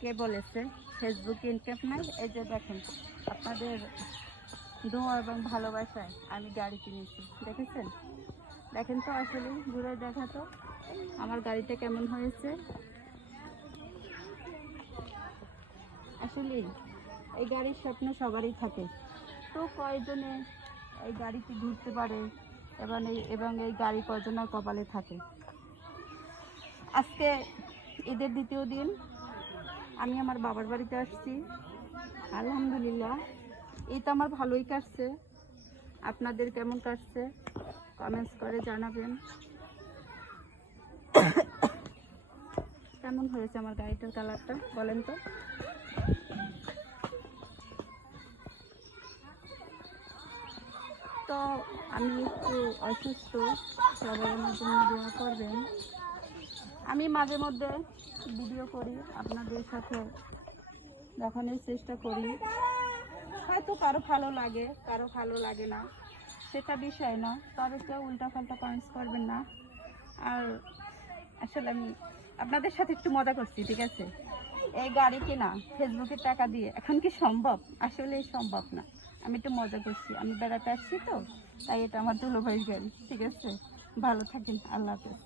কে বলেছে ফেসবুকে ইনকাম নাই? এই যে দেখেন, আপনাদের দোয়া এবং ভালোবাসায় আমি গাড়ি কিনেছি, দেখেছেন? দেখেন তো, আসলে ঘুরে দেখা তো আমার গাড়িটা কেমন হয়েছে। আসলে এই গাড়ির স্বপ্ন সবারই থাকে, তো কয়জনে এই গাড়িতে ঘুরতে পারে এবং এই গাড়ি কয়জনের কপালে থাকে। আজকে ঈদের দ্বিতীয় দিন আমি আমার বাবার বাড়িতে আসছি। আলহামদুলিল্লাহ, এই তো আমার ভালোই কাটছে। আপনাদের কেমন কাটছে কমেন্টস করে জানাবেন। কেমন হয়েছে আমার গাড়িটার কালারটা বলেন তো। তো আমি একটু অসুস্থ, সবাই আমার জন্য দোয়া করবেন। আমি মাঝে মধ্যে ভিডিও করি, আপনাদের সাথে দেখানোর চেষ্টা করি। হয়তো কারো ভালো লাগে, কারো ভালো লাগে না, সেটা বিষয় না। তবে কেউ উল্টাপাল্টা কমেন্টস করবেন না। আর আসলে আমি আপনাদের সাথে একটু মজা করছি, ঠিক আছে? এই গাড়ি কেনা ফেসবুকের টাকা দিয়ে এখন কি সম্ভব? আসলে সম্ভব না। আমি একটু মজা করছি, আমি বেড়াতে আসছি তো, তাই এটা আমার দুলো ভাইয়ের গাড়ি, ঠিক আছে? ভালো থাকেন, আল্লাহ হাফেজ।